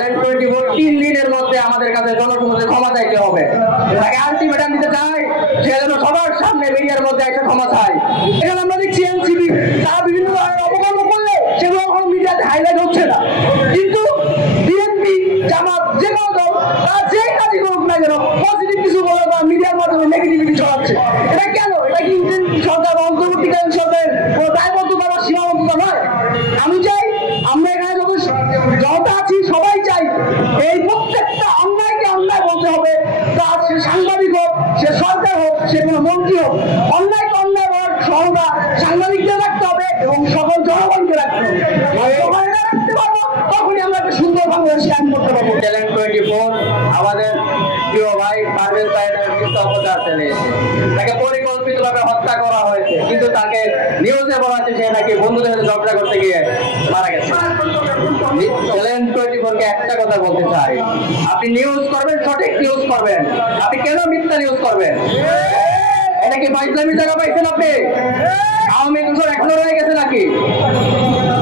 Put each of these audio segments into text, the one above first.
3 দিনের মধ্যে আমাদের কাছে জনসমুদ্রে ক্ষমা চাইতে হবে। তাকে আলটিমেটাম দিতে চাই, সে যেন সবার সামনে মিডিয়ার মধ্যে একটা ক্ষমা চাই। এখানে আমরা দেখছি এনসিপি তারা বিভিন্ন ধরনের অপকর্ম করলে সেগুলো এখন মিডিয়াতে হাইলাইট হচ্ছে না, কিন্তু বিএনপি জামাত যে কোনো দল তারা যে কাজই করুক না কেন পজিটিভ কিছু বলে বা মিডিয়ার মাধ্যমে নেগেটিভিটি ছড়াচ্ছে। এটা কেন? এটা কি সরকার বা অন্তর্বর্তীকালীন সরকারের কোনো দায়বদ্ধতা বা সীমাবদ্ধতা নয়? আমি চাই আমরা এখানে যতটা আছি সবাই চাই এই প্রত্যেকটা অন্যায়কে অন্যায় বলতে হবে। তার সে সাংবাদিক হোক, সে সরকার হোক, সে কোনো মন্ত্রী হোক, অন্যায়কে অন্যায় বলার ক্ষমতা সাংবাদিকদের রাখতে হবে এবং সকল জনগণকে রাখতে হবে। যখন এটা রাখতে পারবো তখনই আমরা একটা সুন্দর বাংলাদেশ কায়েম করতে পারবো। চ্যানেল 24 আমাদের প্রিয় ভাই পারভেজ ভাইয়ের মৃত্যু অপচার চালিয়েছে, তাকে পরিকল্পিতভাবে হত্যা করা হয়েছে, কিন্তু তাকে নিউজে বলা হচ্ছে সে নাকি বন্ধুদের সাথে ঝগড়া করতে গিয়ে মারা গেছে। চ্যানেল 24 কে একটা কথা বলতে চাই, আপনি নিউজ করবেন, সঠিক নিউজ করবেন, আপনি কেন মিথ্যা নিউজ করবেন? এটা কি ইসলামী জায়গা পাইছেন আপনি? আওয়ামী দূষণ এখনো রয়ে গেছে নাকি?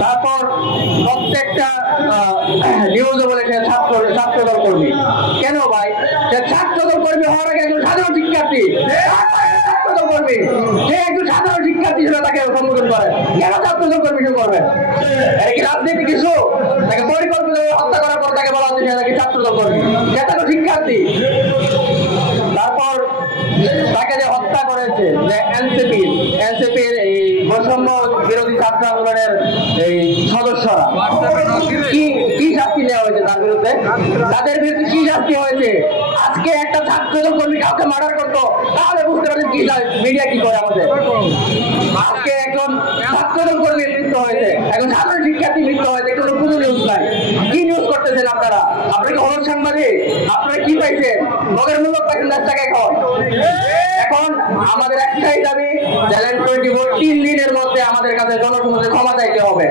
তারপর প্রত্যেকটা নিউজে বলে সে ছাত্রদল কর্মী। কেন ভাই? সে ছাত্রদল কর্মী হওয়ার আগে একজন সাধারণ শিক্ষার্থী, ছাত্রদল কর্মী, সে একজন সাধারণ শিক্ষার্থী হিসেবে তাকে সম্বোধন করে। কেন ছাত্রদল কর্মী করবেন? এটা কি রাজনীতি কিছু? তাকে পরিকল্পিত হত্যা করার পর তাকে বলা হচ্ছে সে নাকি ছাত্রদল কর্মী, সে তো শিক্ষার্থী। তারপর তাকে যে হত্যা করেছে যে এনসিপির এই বৈষম্য বিরোধী ছাত্র আন্দোলনের এই সদস্যরা, কি শাস্তি নেওয়া হয়েছে তার বিরুদ্ধে? তাদের বিরুদ্ধে কি শাস্তি হয়েছে? আজকে একটা ছাত্রদল কর্মী কাউকে মার্ডার করতো, তাহলে বুঝতে পারছেন কি মিডিয়া কি করে আমাদের। আজকে একজন ছাত্রদল কর্মীর মৃত্যু হয়েছে, একজন সাধারণ শিক্ষার্থী মৃত্যু হয়েছে, কোনো নিউজ নাই। কি নিউজ করতেছেন আপনারা? আপনারা কি হলুদ সাংবাদিক? আপনারা কি পাইছেন? মগের মূল্য পাইছেন 10 টাকা এখন আমাদের একটাই দাবি, চ্যানেল 24 3 দিনের মধ্যে আমাদের কাছে জনসমুদ্রে ক্ষমা চাইতে হবে।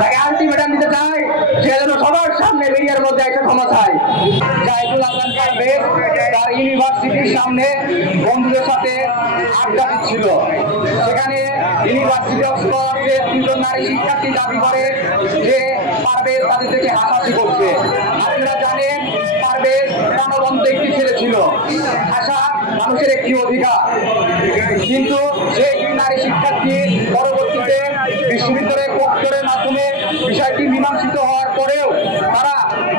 তাকে আলটিমেটাম দিতে চাই, সে যেন সবার সামনে মিডিয়ার মধ্যে একটা ক্ষমা চাই। জাহিদুল হাসান পারভেজ তার ইউনিভার্সিটির সামনে বন্ধুদের সাথে আড্ডা দিচ্ছিল। সেখানে ইউনিভার্সিটি অফ স্কলারদের 3 নারী শিক্ষার্থী দাবি করে যে পারভেজ তাদের থেকে হাসাহাসি করছে। আপনারা জানেন পারভেজ প্রাণবন্ত একটি ছেলে ছিল, হাসা মানুষের একটি অধিকার, কিন্তু সেই নারী শিক্ষার্থী পরবর্তীতে বিশ্ববিদ্যালয়ের প্রক্টরের মাধ্যমে বিষয়টি মীমাংসিত হওয়ার পরেও তারা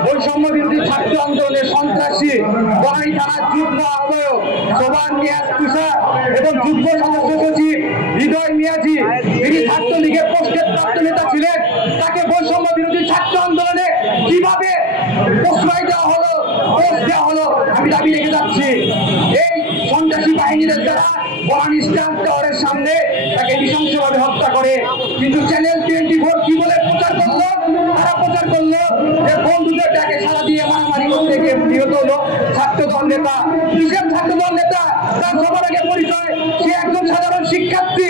বৈষম্য বিরোধী ছাত্র আন্দোলনের সন্ত্রাসী বনানী থানার যুগ্ম আহ্বায়ক সোবান নিয়াজ তুষার এবং যুগ্ম সদস্য সচিব হৃদয় মিয়াজি, তিনি ছাত্রলীগের পোস্টের প্রাপ্ত নেতা ছিলেন, তাকে বৈষম্য বিরোধী ছাত্র আন্দোলনে কিভাবে প্রশ্রয় দেওয়া হলো, পোস্ট দেওয়া হলো, আমি দাবি রেখে যাচ্ছি। এই সন্ত্রাসী বাহিনীদের দ্বারা বনানী স্ট্যাম্প টাওয়ারের সামনে তাকে নৃশংসভাবে হত্যা করে। কিন্তু চ্যানেল 24 কি বলে প্রচার করলো? তারা প্রচার করলো যে বন্ধুদের ডাকে সারা দিয়ে মারামারি করতে গিয়ে নিহত হলো ছাত্রদল নেতা। কিসের ছাত্রদল নেতা? তার সবার আগে পরিচয়, সে একজন সাধারণ শিক্ষার্থী।